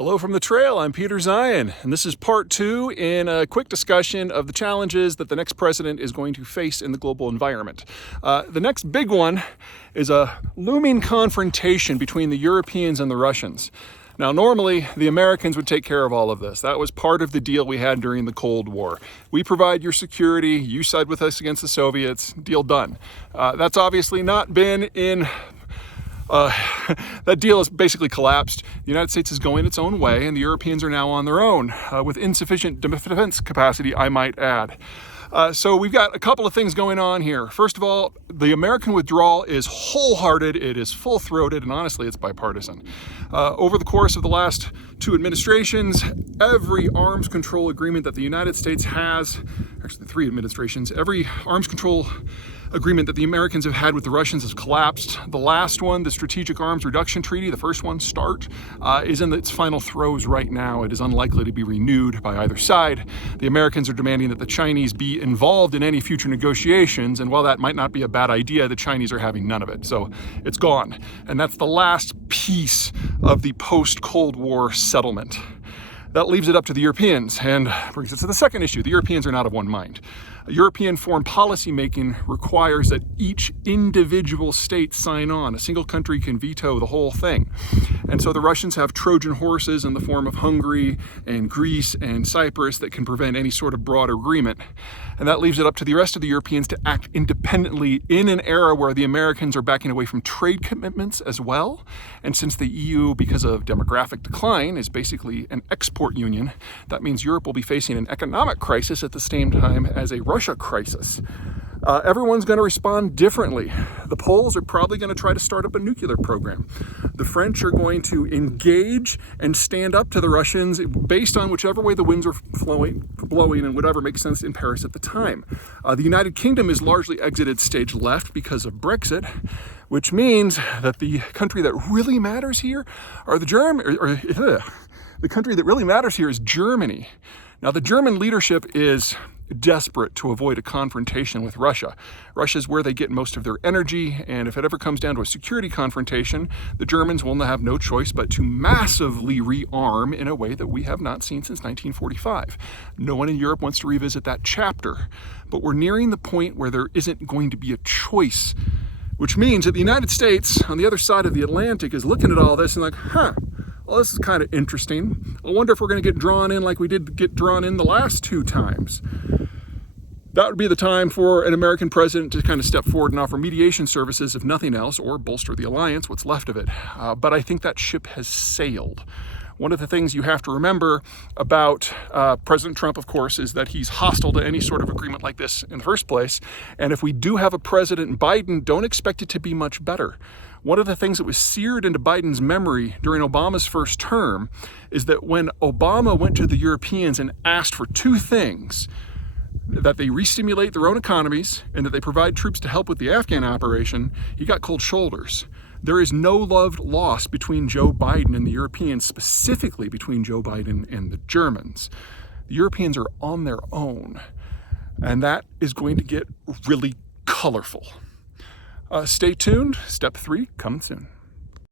Hello from the trail, I'm Peter Zion, and this is part 2 in a quick discussion of the challenges that the next president is going to face in the global environment. The next big one is a looming confrontation between the Europeans and the Russians. Now, normally, the Americans would take care of all of this. That was part of the deal we had during the Cold War. We provide your security, you side with us against the Soviets, deal done. That's obviously not been in... that deal has basically collapsed. The United States is going its own way, and the Europeans are now on their own, with insufficient defense capacity, I might add. So we've got a couple of things going on here. First of all, the American withdrawal is wholehearted, it is full-throated, and honestly, it's bipartisan. Over the course of the last 2 administrations, every arms control agreement that the United States has, actually 3 administrations, every arms control agreement that the Americans have had with the Russians has collapsed. The last one, the Strategic Arms Reduction Treaty, the first one, START, is in its final throes right now. It is unlikely to be renewed by either side. The Americans are demanding that the Chinese be involved in any future negotiations, and while that might not be a bad idea, the Chinese are having none of it. So it's gone. And that's the last piece of the post-Cold War settlement. That leaves it up to the Europeans, and brings us to the second issue. The Europeans are not of one mind. European foreign policy making requires that each individual state sign on. A single country can veto the whole thing. And so the Russians have Trojan horses in the form of Hungary and Greece and Cyprus that can prevent any sort of broad agreement. And that leaves it up to the rest of the Europeans to act independently in an era where the Americans are backing away from trade commitments as well. And since the EU, because of demographic decline, is basically an export union, that means Europe will be facing an economic crisis at the same time as a Russia crisis. Everyone's going to respond differently. The Poles are probably going to try to start up a nuclear program. The French are going to engage and stand up to the Russians based on whichever way the winds are blowing and whatever makes sense in Paris at the time. The United Kingdom is largely exited stage left because of Brexit, which means that the country that really matters here are the country that really matters here is Germany. Now, the German leadership is desperate to avoid a confrontation with Russia. Russia's where they get most of their energy, and if it ever comes down to a security confrontation, the Germans will have no choice but to massively rearm in a way that we have not seen since 1945. No one in Europe wants to revisit that chapter, but we're nearing the point where there isn't going to be a choice, which means that the United States, on the other side of the Atlantic, is looking at all this and like, well, this is kind of interesting. I wonder if we're going to get drawn in like we did get drawn in the last 2 times. That would be the time for an American president to kind of step forward and offer mediation services, if nothing else, or bolster the alliance, what's left of it. But I think that ship has sailed. One of the things you have to remember about President Trump, of course, is that he's hostile to any sort of agreement like this in the first place. And if we do have a President Biden, don't expect it to be much better. One of the things that was seared into Biden's memory during Obama's first term is that when Obama went to the Europeans and asked for 2 things, that they re-stimulate their own economies and that they provide troops to help with the Afghan operation, he got cold shoulders. There is no love lost between Joe Biden and the Europeans, specifically between Joe Biden and the Germans. The Europeans are on their own, and that is going to get really colorful. Stay tuned. Step 3 coming soon.